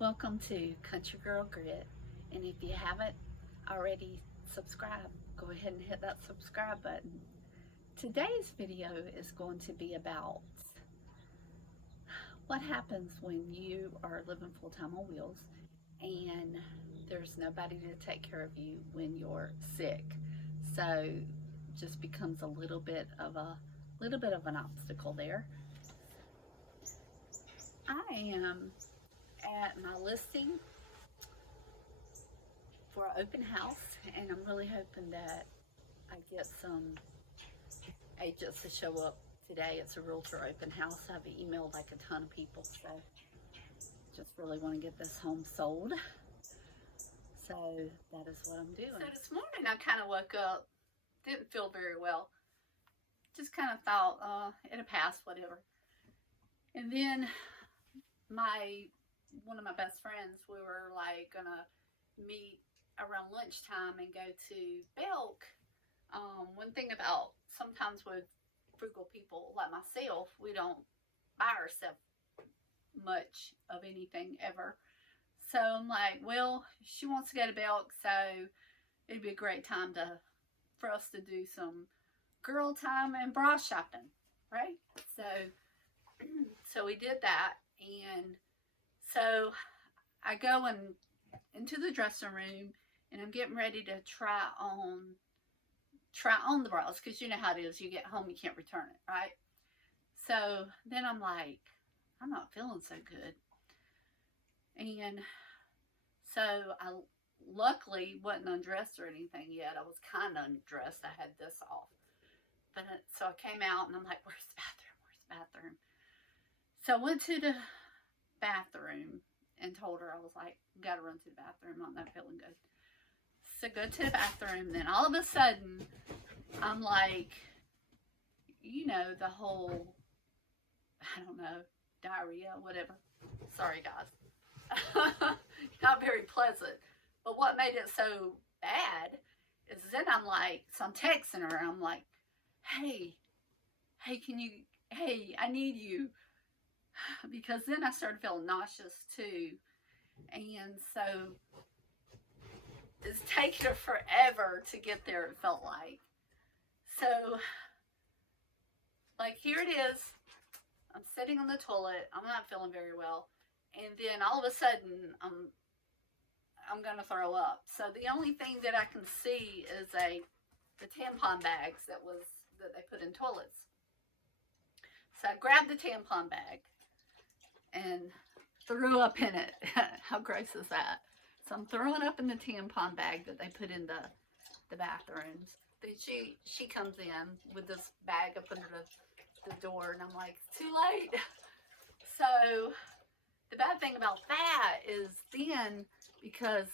Welcome to Country Girl Grit, and if you haven't already subscribed, go ahead and hit that subscribe button. Today's video is going to be about what happens when you are living full-time on wheels and there's nobody to take care of you when you're sick. So just becomes a little bit of an obstacle there. I am at my listing for an open house, and I'm really hoping that I get some agents to show up today. It's a realtor open house. I've emailed like a ton of people, so just really want to get this home sold. So that is what I'm doing. So this morning I kind of woke up, didn't feel very well. Just kind of thought, it'll pass, whatever. And then one of my best friends, we were like gonna meet around lunchtime and go to Belk. One thing about sometimes with frugal people like myself, we don't buy ourselves much of anything ever. So I'm like, well, she wants to go to Belk, so it'd be a great time for us to do some girl time and bra shopping, right? So we did that, and so I go into the dressing room, and I'm getting ready to try on the bras, because you know how it is. You get home, you can't return it, right? So then I'm like, I'm not feeling so good. And so I luckily wasn't undressed or anything yet. I was kind of undressed. I had this off. But so I came out, and I'm like, where's the bathroom? Where's the bathroom? So I went to the bathroom and told her, I was like, gotta run to the bathroom. I'm not feeling good. So go to the bathroom. Then all of a sudden, I'm like, the whole, I don't know, diarrhea, whatever. Sorry, guys. Not very pleasant. But what made it so bad is then I'm texting her. I'm like, hey, I need you. Because then I started feeling nauseous too. And so it's taken her forever to get there, it felt like. So, here it is. I'm sitting on the toilet. I'm not feeling very well. And then all of a sudden, I'm going to throw up. So the only thing that I can see is the tampon bags that they put in toilets. So I grabbed the tampon bag and threw up in it. How gross is that? So I'm throwing up in the tampon bag that they put in the bathrooms. Then she comes in with this bag up under the door, and I'm like, it's too late. So the bad thing about that is because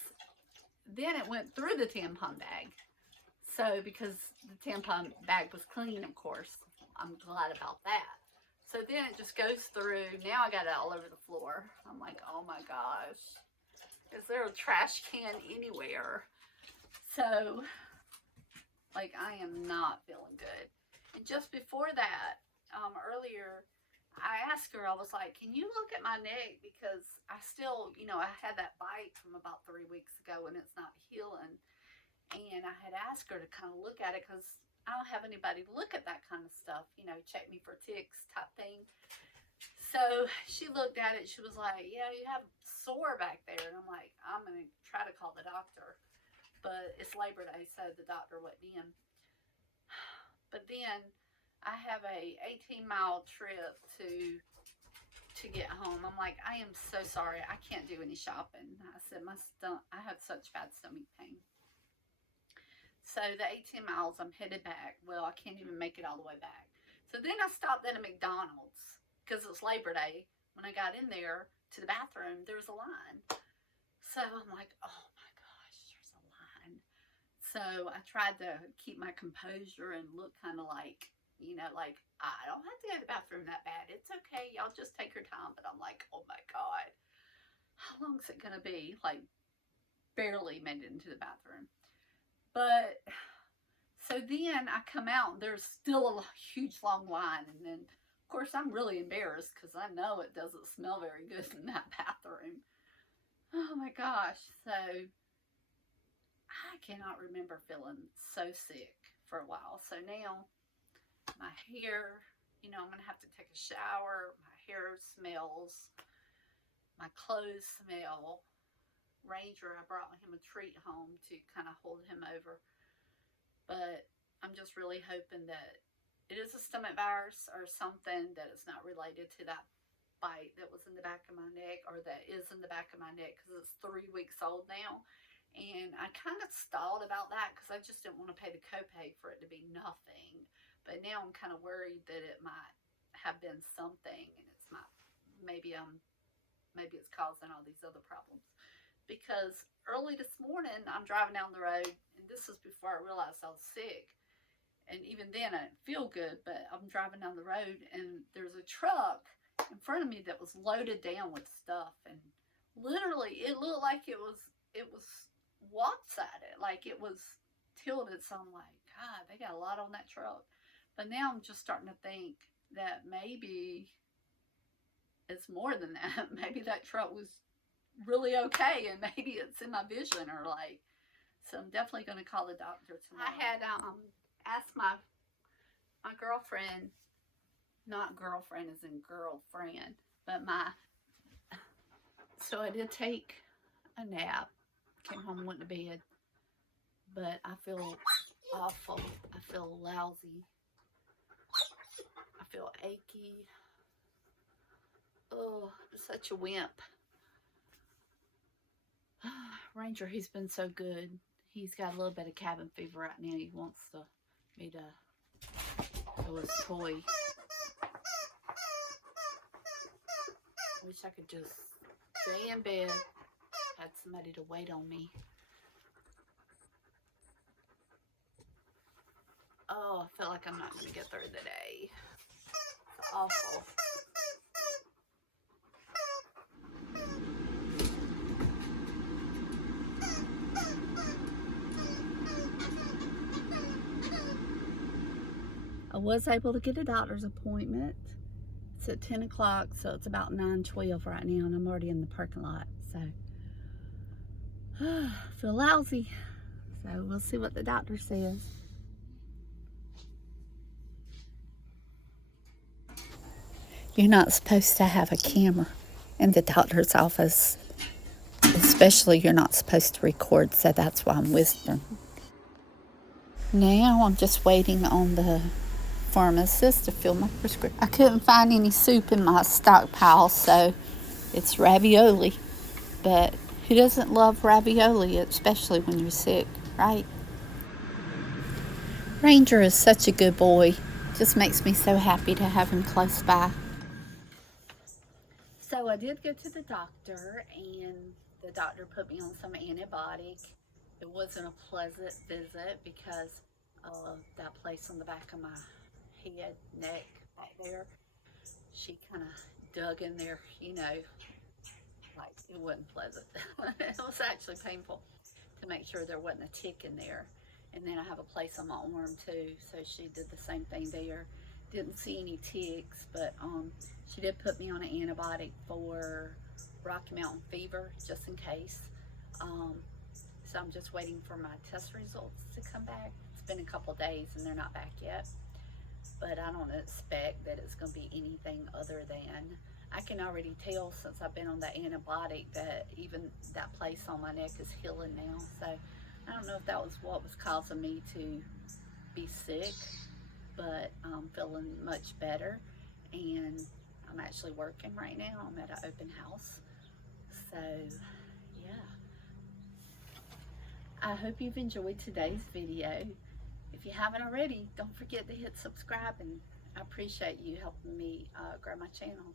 then it went through the tampon bag. So because the tampon bag was clean, of course, I'm glad about that. So then it just goes through. Now I got it all over the floor. I'm like, oh my gosh. Is there a trash can anywhere? So, I am not feeling good. And just before that, earlier, I asked her, I was like, can you look at my neck? Because I still, I had that bite from about 3 weeks ago, and it's not healing. And I had asked her to kind of look at it, because I don't have anybody to look at that kind of stuff, check me for ticks type thing. So she looked at it. She was like, yeah, you have sore back there. And I'm like, I'm going to try to call the doctor. But it's Labor Day, so the doctor wasn't in. But then I have a 18-mile trip to get home. I'm like, I am so sorry. I can't do any shopping. I said, I have such bad stomach pain. So the 18 miles, I'm headed back. Well, I can't even make it all the way back. So then I stopped at a McDonald's, because it was Labor Day. When I got in there to the bathroom, there was a line. So I'm like, oh my gosh, there's a line. So I tried to keep my composure and look kind of like, I don't have to go to the bathroom that bad. It's okay. Y'all just take your time. But I'm like, oh my God, how long is it going to be? Barely made it into the bathroom. But so then I come out, and there's still a huge long line. And then, of course, I'm really embarrassed, because I know it doesn't smell very good in that bathroom. Oh my gosh. So I cannot remember feeling so sick for a while. So now my hair, I'm going to have to take a shower. My hair smells. My clothes smell. Ranger, I brought him a treat home to kind of hold him over. But I'm just really hoping that it is a stomach virus or something that is not related to that bite that was in the back of my neck, or that is in the back of my neck, because it's 3 weeks old now. And I kind of stalled about that because I just didn't want to pay the copay for it to be nothing. But now I'm kind of worried that it might have been something, and maybe it's causing all these other problems. Because early this morning I'm driving down the road, and this is before I realized I was sick. And even then I didn't feel good, but I'm driving down the road and there's a truck in front of me that was loaded down with stuff, and literally it looked like it was lopsided, like it was tilted. So I'm like, God, they got a lot on that truck. But now I'm just starting to think that maybe it's more than that. Maybe that truck was really okay, and maybe it's in my vision, or like, so I'm definitely going to call the doctor tomorrow. I had asked my girlfriend, not girlfriend as in girlfriend, but so I did take a nap, came home, went to bed, but I feel awful. I feel lousy. I feel achy. Oh, I'm such a wimp. Ranger, he's been so good. He's got a little bit of cabin fever right now. He wants me to throw his toy. I wish I could just stay in bed, had somebody to wait on me. Oh, I feel like I'm not going to get through the day. It's awful. I was able to get a doctor's appointment. It's at 10 o'clock, so it's about 9:12 right now, and I'm already in the parking lot. So I feel lousy. So we'll see what the doctor says. You're not supposed to have a camera in the doctor's office. Especially, you're not supposed to record, so that's why I'm whispering. Now I'm just waiting on the pharmacist to fill my prescription. I couldn't find any soup in my stockpile, so it's ravioli. But who doesn't love ravioli, especially when you're sick, right? Ranger is such a good boy. Just makes me so happy to have him close by. So I did go to the doctor, and the doctor put me on some antibiotic. It wasn't a pleasant visit because of that place on the back of my head, neck, back there. She kind of dug in there, like it wasn't pleasant. It was actually painful to make sure there wasn't a tick in there. And then I have a place on my arm too, so she did the same thing there. Didn't see any ticks, but she did put me on an antibiotic for Rocky Mountain fever, just in case. So I'm just waiting for my test results to come back. It's been a couple days and they're not back yet, but I don't expect that it's going to be anything other than, I can already tell since I've been on the antibiotic that even that place on my neck is healing now. So I don't know if that was what was causing me to be sick, but I'm feeling much better, and I'm actually working right now. I'm at an open house. So yeah, I hope you've enjoyed today's video. If you haven't already, don't forget to hit subscribe, and I appreciate you helping me grow my channel.